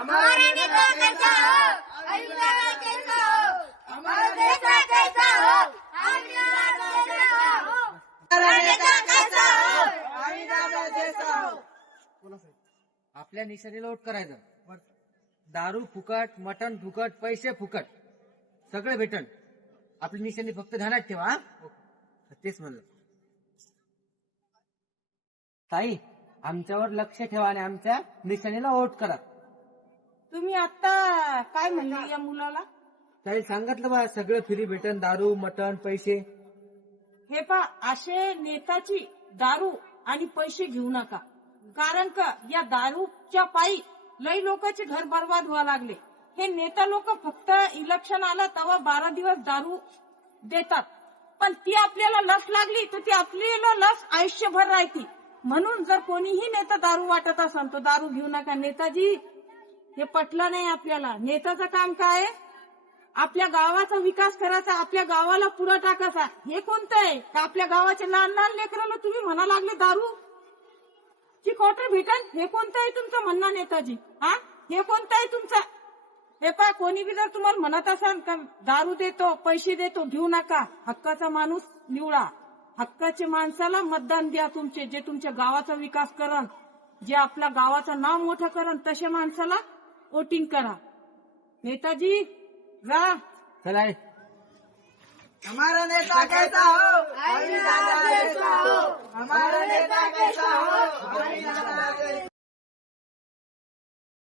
हमारा नेता कैसा हो, अभिनंदन कैसा हो, हमारा नेता कैसा हो, अभिनंदन कैसा हो, हमारा नेता कैसा हो, अभिनंदन कैसा हो। आपल्या निशाणीला वोट करायचं. दारू फुकट, मटण फुकट, पैसे फुकट, सगळे भेटन. आपली निशाणी फक्त ध्यानात ठेवा. हा? तेच म्हणलं. ताई, आमच्यावर लक्ष ठेवा आणि आमच्या निशाणीला वोट करा. तुम्ही आता काय म्हणले या मुलाला? ताई सांगितलं बा, सगळं फ्री भेटन, दारू मटण पैसे. हे पा, असे नेताची दारू आणि पैसे घेऊ नका. कारण का या दारूच्या पायी लई लोकांचे घर बर्बाद व्हायला लागले. हे नेता लोक फक्त इलेक्शन आलं तेव्हा 12 दिवस दारू देतात, पण ती आपल्याला लस लागली तर ती आपल्याला लस आयुष्यभर राहते. म्हणून जर कोणीही नेता दारू वाटत असेल तर दारू घेऊ नका. नेताजी, हे पटलं नाही आपल्याला. नेत्याचं काम काय आहे? आपल्या गावाचा विकास करायचा, आपल्या गावाला पुढे टाकायचा. हे कोणतं आहे का आपल्या गावाचे लहान लहान लेकराला तुम्ही म्हणा लागले दारू ची क्वार्टर भेटन? हे कोणतं आहे तुमचं म्हणणं नेताजी? हा, हे कोणतं आहे तुमचं? हे पा, कोणी बी जर तुम्हाला म्हणत असाल का दारू देतो पैसे देतो, घेऊ नका. हक्काचा माणूस निवडा. हक्काच्या माणसाला मतदान द्या. तुमचे जे तुमच्या गावाचा विकास करन, जे आपल्या गावाचं नाव मोठं करन, तशा माणसाला वोटिंग करा. नेताजी जा. चला. हमारा नेता कैसा हो, अभिनंदन कैसा हो, हमारा नेता कैसा हो, अभिनंदन कैसा हो।